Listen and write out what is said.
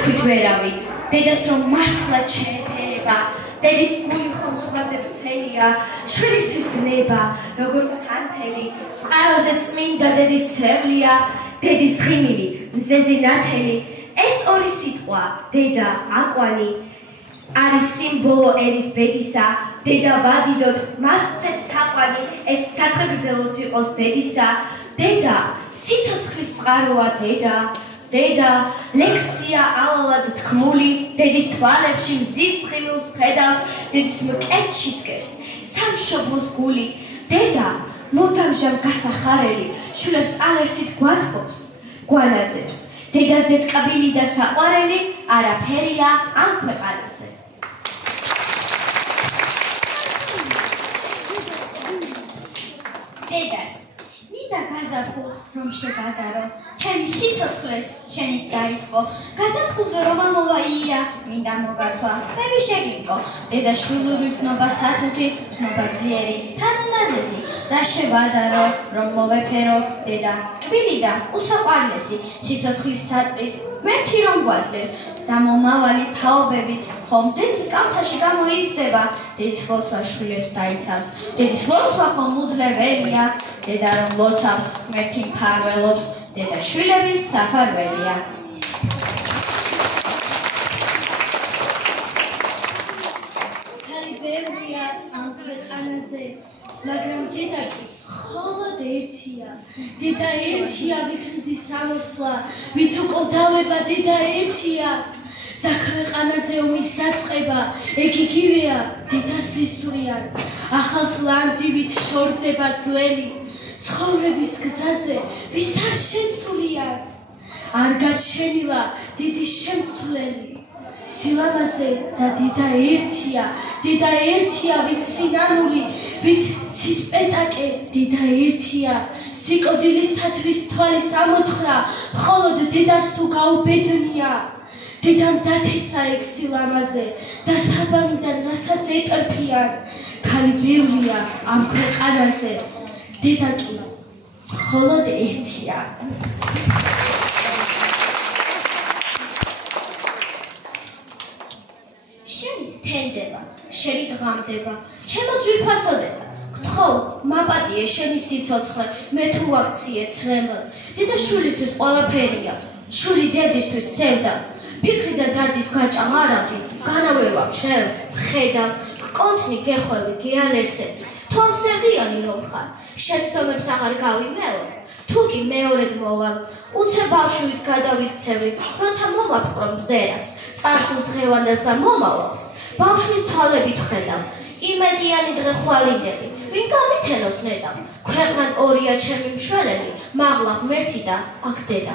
თქვით ვერავინ, დედას რომ მართლა შეეფერება, დედის გული ხომ ზღვაზე ვრცელია, შვილისთვის დნება, როგორც სანთელი, წყაროზე წმინდა დედის სრევლია, დედის ღიმილი, მზეზე ნათელი, ეს ორი სიტყვა, დედა, აკვანი, არის სიმბოლო ერის ბედისა, დედა ვადიდოთ, მას ვცეთ თაყვანი, ეს სათხეგრძელოც იყოს დედისა, დედა, სიცოცხლის წყაროა დედა, დედა, ლექსია ალალად თქმული, დედის თვალებში მზის ხილულს ხედავთ, დედის მკერდში დგეს სამშობლოს გული, დედა, მუდამჟამ გასახარელი, შვილებს ალერსით გვათბობს, გვანაზებს, დედაზე ტკბილი და საყვარელი, არაფერია ამ ქვეყანაზე. დედას, მინდა გაზაფხულს რომ შეგადარო, ჩემი სიცოცხლე შენით დაიწყო, გაზაფხულზე რომ ამოვაია, მინდა მოგართვა, ხმები შეგიწყო, დედა შვილური გზნობა სათუთი, გზნობა ძლიერი, თან უნაზესი, რა შევადარო, რომ მოვეფერო, დედა, კბილი და უსაყვარლესი, სიცოცხლის საწყის, მერტი რომ გვაძლევს, და მომავალი თაობებით, ხომ დედის კალთაში გამოიზრდება, დედის ლოცვა შვილებს დაიცავს, დედის ლოცვა ხომ უძლებელია, დედა რომ ლოცავს, მერტი მფარველობს, დედა შვილების საფარველია. ქალი ბევრია ამ ქვეყანაზე, მაგრამ დედა კი მხოლოდ ერთია. დედა ერთია, ვით მზის ამოსვლა, ვით უკავდება, დედა ერთია. და ქვეყანაზე ომის დაწყება, ეგ იგივეა, დედას ესურიან. ახალს ლანდივით შორდება ძველი, ცხოვრების გზაზე ვის არ შეცვლიან. არ გაჩენილა დედის შემცვლელი. სილამაზე და დედა ერთია, დედა ერთია, ვით სინანული, ვით სისპეტაკე, დედა ერთია. სიკვდილისათვის თვალის ამოთხრა, მხოლოდ დედას თუ გაუბედნია. დედამ დათესა ეგ სილამაზე და საბამიდან მასაც ეტრფიან. ქალი ბევრია ამ ქვეყანაზე, დედა კი მხოლოდ ერთია. შენით თენდება, შენით ღამდება, ჩემო ძვირფასო დედა, გთხოვ, მაპატიე შენი სიცოცხლე, მე თუ აქციე ცრემლად, დედა შვილისთვის ყველაფერია, შვილი დედისთვის სევდა, ფიქრი და დარდით გაჭამარავდი, განავევა ჩემ, ხედავ, გკონცნი გეხვევი, გეალერსები, თვალსევდიანი რომ ხარ, შეცდომებს აღარ გავიმეორ, თუ კი მეორედ მოვალ, უცებ ბავშვით გადავიქცევი, როცა მომაპყრო მზერას, წარსულ დღევანდას და მომავალს, ბავშვის თვალებით ხედავ, იმედიანი დღე ხვალინდები, ვინ გამითენოს ნედავ, ქვეყნად ორია ჩემი მშველელი, მაღლა ღმერთი და აქ დედა.